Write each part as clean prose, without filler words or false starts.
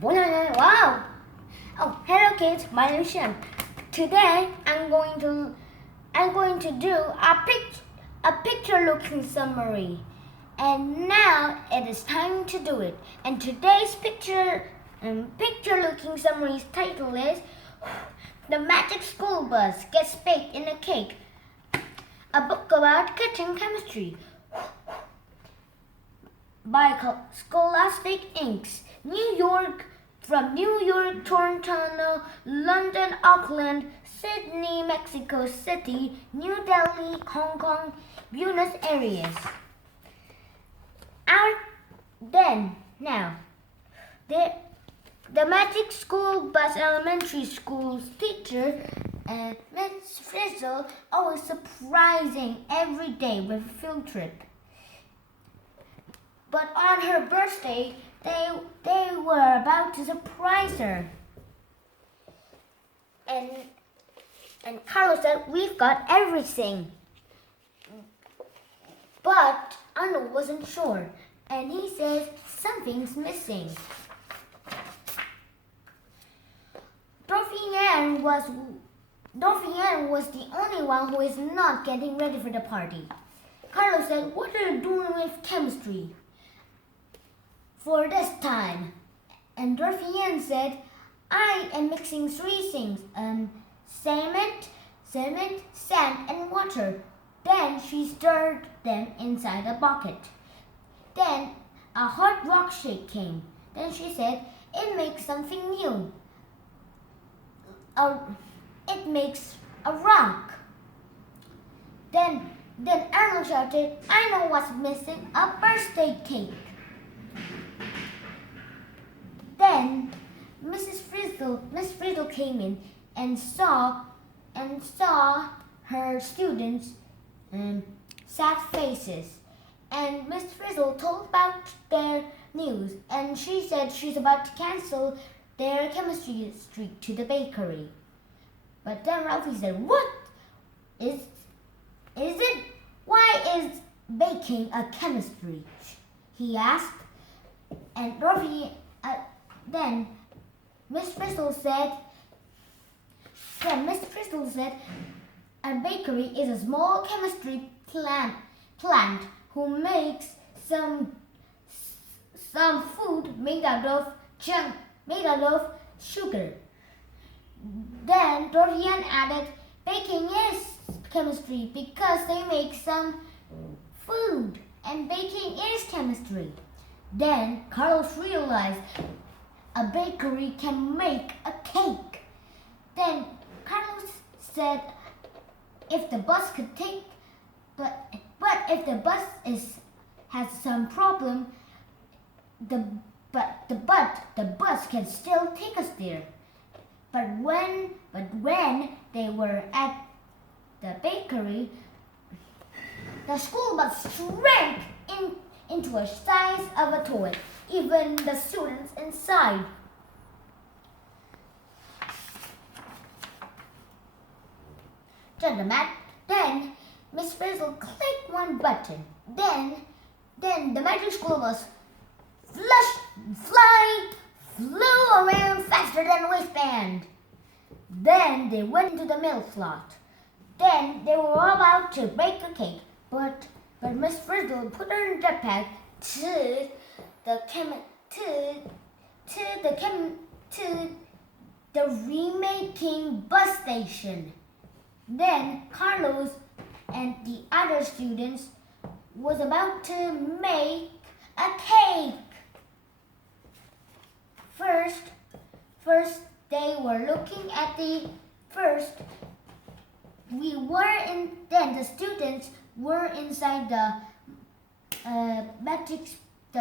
Wow! Oh, hello kids. My name is Shem. Today I'm going to do a picture-looking summary. And now it is time to do it. And today's picture-looking summary's title is "The Magic School Bus Gets Baked in a Cake." A book about cutting chemistry by Scholastic Inks. From New York, Toronto, London, Auckland, Sydney, Mexico City, New Delhi, Hong Kong, Buenos Aires. The Magic School Bus Elementary School's teacher, Miss Frizzle, always surprising every day with a field trip. But on her birthday, they were about to surprise her. And Carlos said, "We've got everything." But Arnold wasn't sure, and he said, "Something's missing." Dorothy Ann was the only one who is not getting ready for the party. Carlos said, "What are you doing with chemistry for this time?" And Dorothy Ann said, "I am mixing three things, cement, sand, and water." Then she stirred them inside a bucket. Then a hot rock shake came. Then she said, "It makes something new. It makes a rock." Then Arnold shouted, "I know what's missing, a birthday cake." Then Miss Frizzle came in and saw her students' sad faces. And Miss Frizzle told about their news, and she said she's about to cancel their chemistry streak to the bakery. But then Ralphie said, "What is it? Why is baking a chemistry?" he asked. And Dorothy, then Miss Frizzle said, "A bakery is a small chemistry plant who makes some food made out of sugar." Then Dorothy Ann added, "Baking is chemistry because they make some food, and baking is chemistry." Then Carlos realized a bakery can make a cake. Then Carlos said, "If the bus could take, but if the bus has some problem, the bus can still take us there." But when they were at the bakery, the school bus shrank into the size of a toy, even the students inside. Then Miss Frizzle clicked one button. Then the magic school bus flew around faster than a waistband. Then they went into the milk lot. Then they were about to bake a cake, but Miss Frizzle put her jetpack to the remaking bus station. Then Carlos and the other students was about to make a cake. First they were looking at then the students were inside the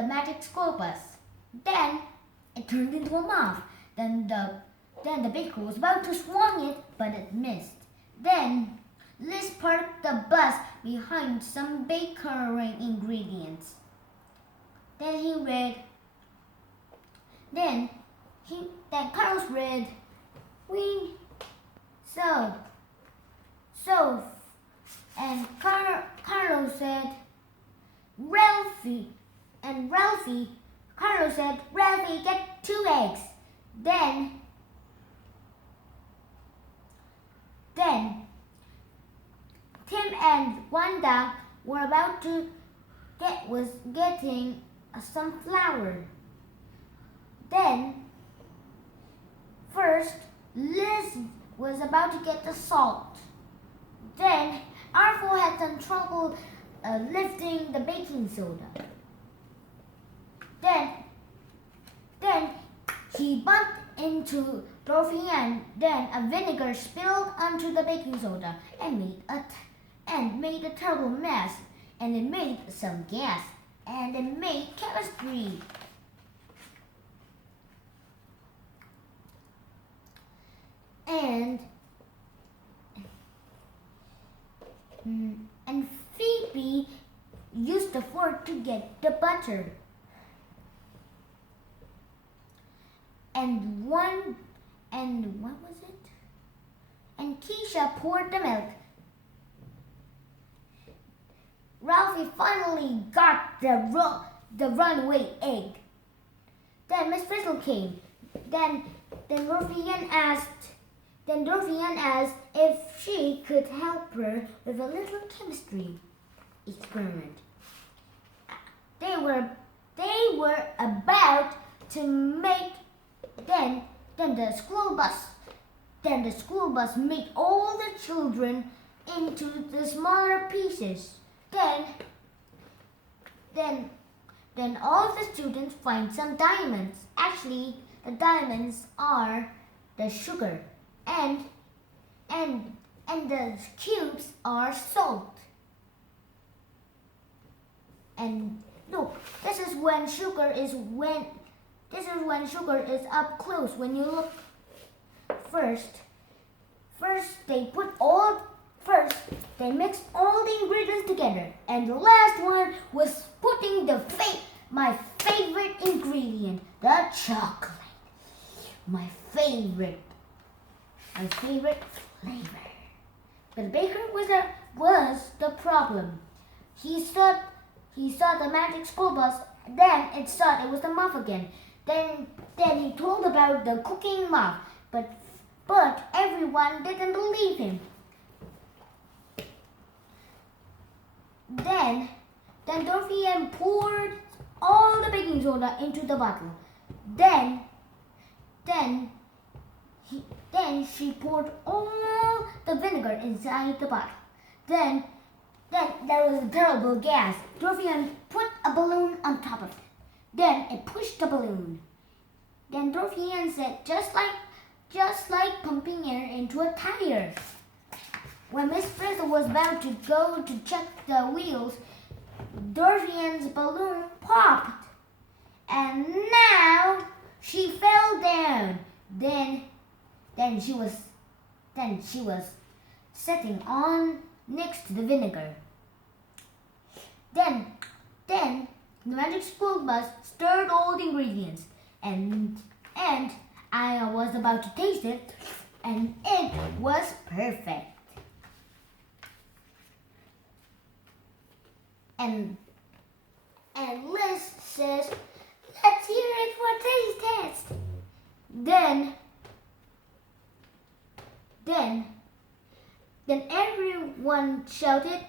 magic school bus. Then it turned into a moth. Then the baker was about to swing it, but it missed. Then Liz parked the bus behind some bakery ingredients. Then Carlos read, and Carlos said, Carlos said, "Ralphie, get 2 eggs. Then Tim and Wanda were about to getting some flour. Then first Liz was about to get the salt. Then Arthur had some trouble lifting the baking soda. Then he bumped into Dorothy Ann. Then a vinegar spilled onto the baking soda and made a terrible mess. And it made some gas. And it made chemistry. And Phoebe used the fork to get the butter. And what was it? And Keisha poured the milk. Ralphie finally got the runaway egg. Then Miss Frizzle came. Then Dorothy Ann asked if she could help her with a little chemistry experiment. They were about to make then the school bus made all the children into the smaller pieces. Then all the students find some diamonds. Actually, the diamonds are the sugar, and the cubes are salt. And look, this is when sugar is up close. When you look first they mixed all the ingredients together, and the last one was putting my favorite ingredient, the chocolate. My favorite flavor. But the baker was the problem. He saw the magic school bus. Then it thought it was the muff again. Then he told about the cooking muff, but everyone didn't believe him. Then Dorothy Ann poured all the baking soda into the bottle. Then she poured all the vinegar inside the bottle. Then there was a terrible gas. Dorothy Ann put a balloon on top of it. Then it pushed the balloon. Then Dorothy Ann said, just like pumping air into a tire. When Miss Frizzle was about to go to check the wheels, Dorothy Ann's balloon popped. And now she fell down. Then she was sitting on next to the vinegar. Then the magic school bus stirred all the ingredients, and I was about to taste it, and it was perfect. And Liz says, "Let's hear it for a taste test." Then everyone shouted,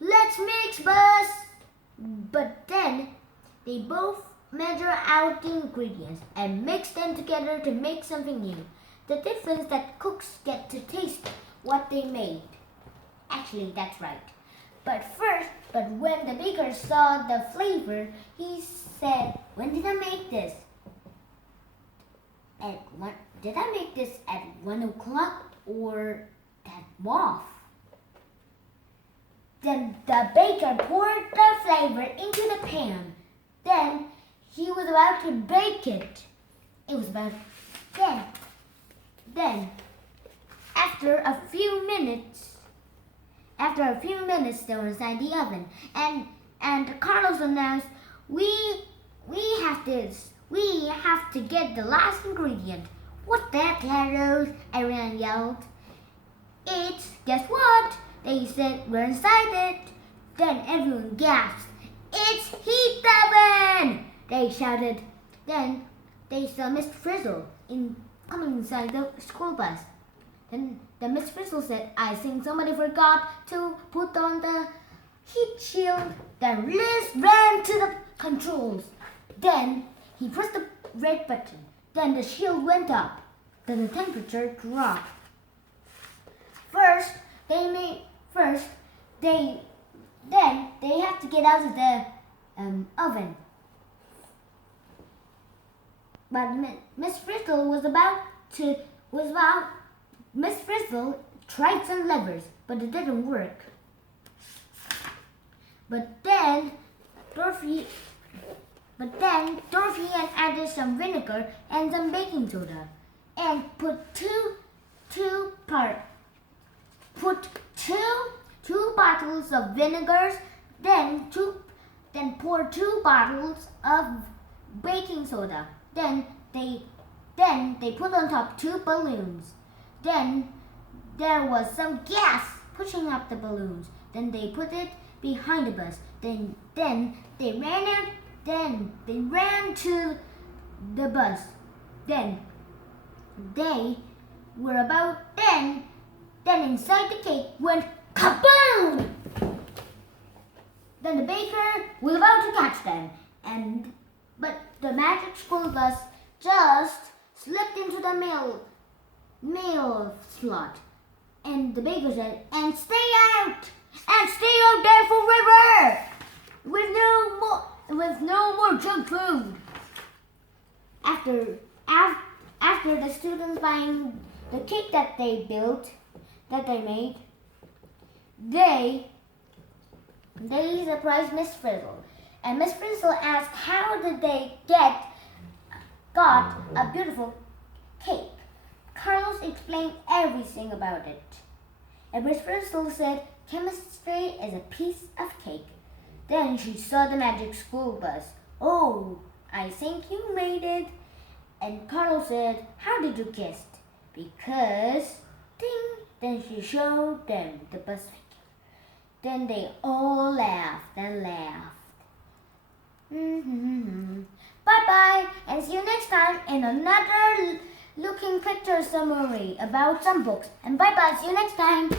"Let's mix, bus!" But then they both measure out the ingredients and mix them together to make something new. The difference that cooks get to taste what they made. Actually, that's right. But when the baker saw the flavor, he said, "When did I make this? Did I make this at 1 o'clock or at off?" Then the baker poured the flavor into the pan. Then he was about to bake it. Then after a few minutes they were inside the oven, and Carlos announced, we have to get the last ingredient." "What's that, Carlos?" everyone yelled. Guess what? They said, "We're inside it." Then everyone gasped. "It's heat oven!" they shouted. Then they saw Miss Frizzle coming inside the school bus. Then the Miss Frizzle said, I think somebody forgot to put on the heat shield. Then Liz ran to the controls. Then he pressed the red button. Then the shield went up. Then the temperature dropped. First, they have to get out of the oven. But Miss Frizzle Miss Frizzle tried some levers, but it didn't work. But then Dorothy added some vinegar and some baking soda, and put two bottles of vinegars, then pour 2 bottles of baking soda. Then they put on top 2 balloons. Then there was some gas pushing up the balloons. Then they put it behind the bus. Then they ran out. Then they ran to the bus. Then inside the cake went kaboom! Then the baker was about to catch them, but the magic school bus just slipped into the mail slot. And the baker said, and stay out there forever, with no more junk food. After the students buying the cake that they made, they surprised Miss Frizzle. And Miss Frizzle asked how did they got a beautiful cake. Carlos explained everything about it. And Miss Frizzle said chemistry is a piece of cake. Then she saw the magic school bus. Oh, I think you made it. And Carlos said, how did you guess it? Because, ding. Then she showed them the bus figure. Then they all laughed and laughed. Bye-bye, and see you next time in another looking picture summary about some books. And bye-bye, see you next time.